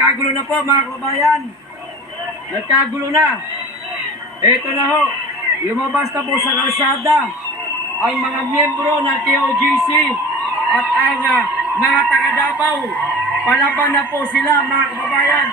Nagkagulo na po mga kababayan. Nagkagulo na. Ito na ho. Lumabas na po sa kalsada ang mga miyembro ng TOGC at ang mga taga-Davao. Palaban na po sila mga kababayan.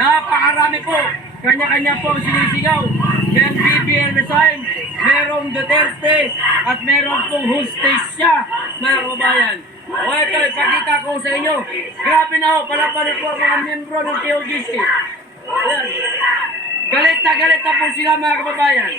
Napakarami po. Kanya-kanya po sinisigaw. May BBM resign, merong Duterte, at meron pong hostesya mga kababayan. O ito, ipakita ko sa inyo. Grabe na ho, palaban po ang mga miyembro ng TOGC. Ayan. Galit na po sila mga kababayan.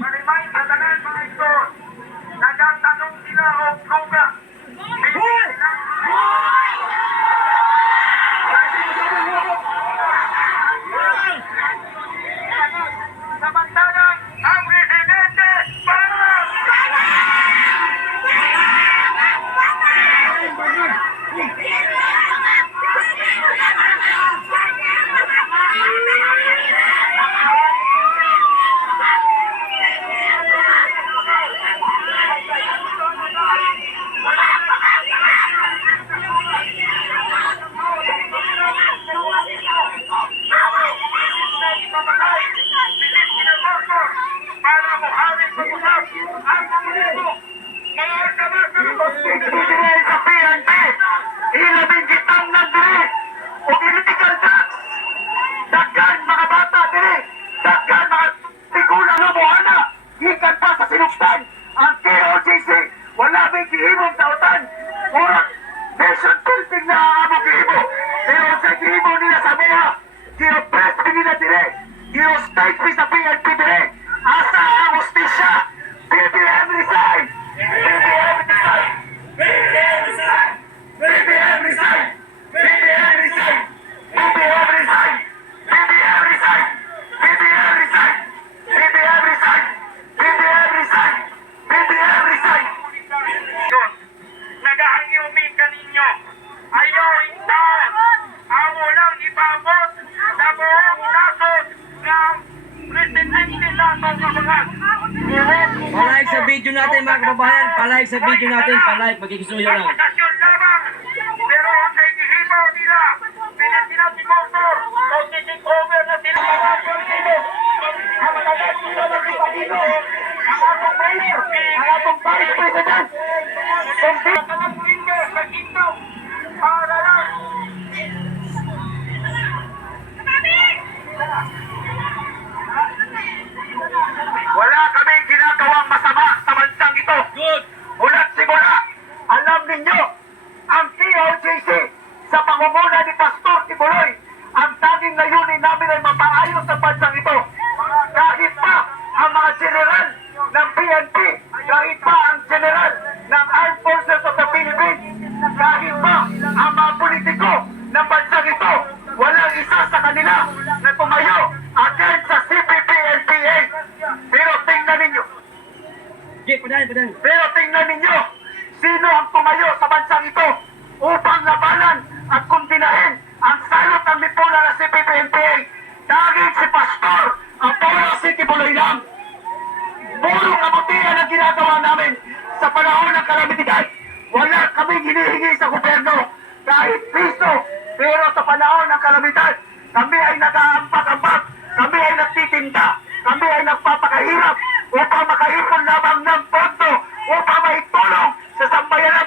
Marimay kadalan mga ito, nagatanong sila o druga. Samantalang ang residente para muharing pag-usap ang komunismo. Mga kabataan sa PNP, ilabing kitang nandiri o illegal tax. Daghan mga bata diri, daghan mga tigulang na buhana, ikan pa sa sinuktan. Ang KOJC, wala may gihimong tautan. Murag nation building na ang among gihimo. Pero sa gihimo nila sa mga, gio-press nila dire, gio-state sa PNP dire. Asa ang hostisya? BBM resign! BBM resign! BBM resign! BBM resign! BBM resign! BBM resign! BBM resign! BBM resign! BBM resign! BBM resign! BBM resign! Nagahangyuming kaninyo. Ayaw intaan. Amo lang ipabot sa buong nasod ng presidente sa pagkabagat. Palike sa video natin mga kababayan. Palike sa video natin. Palike. Magkikisuyo lang. Akusasyon lamang. Pero ang nahihibaw nila, pinatinatigurto o titik over na sila mga partido. Ang magagat nila ng partido, ang atong mayor, ang atong vice president, kundi ang mga pulindo sa ginto para lang. Wala kaming ginagawang masama sa bansang ito. Good. Mula't simula, alam ninyo, ang TOJC sa pangunguna ni Pastor Tibuloy, ang tanging layunin namin ay mapaayos sa bansang ito. Kahit pa ang mga general ng PNP, kahit pa ang general ng Armed Forces of the Philippines, kahit pa ang mga politiko ng bansang ito, walang isa sa kanila na tumayo against sa CPP-NPA. Pero tingnan ninyo, pero tingnan ninyo, sino ang tumayo sa bansang ito upang labanan at kundinahin ang salot ng lipunan ng CPP-NPA. Dahil si Pastor Apollo City Buloy lang. Puro kabutihan ang ginagawa namin sa panahon ng kalamidad. Wala kaming hinihingi sa gobyerno. kahit piso. Pero sa panahon ng kalamidad, kami ay nag-aambag-ambag, kami ay nagtitinda, kami ay nagpapakahirap upang makaipon lamang ng pondo upang maitulong sa sambayanan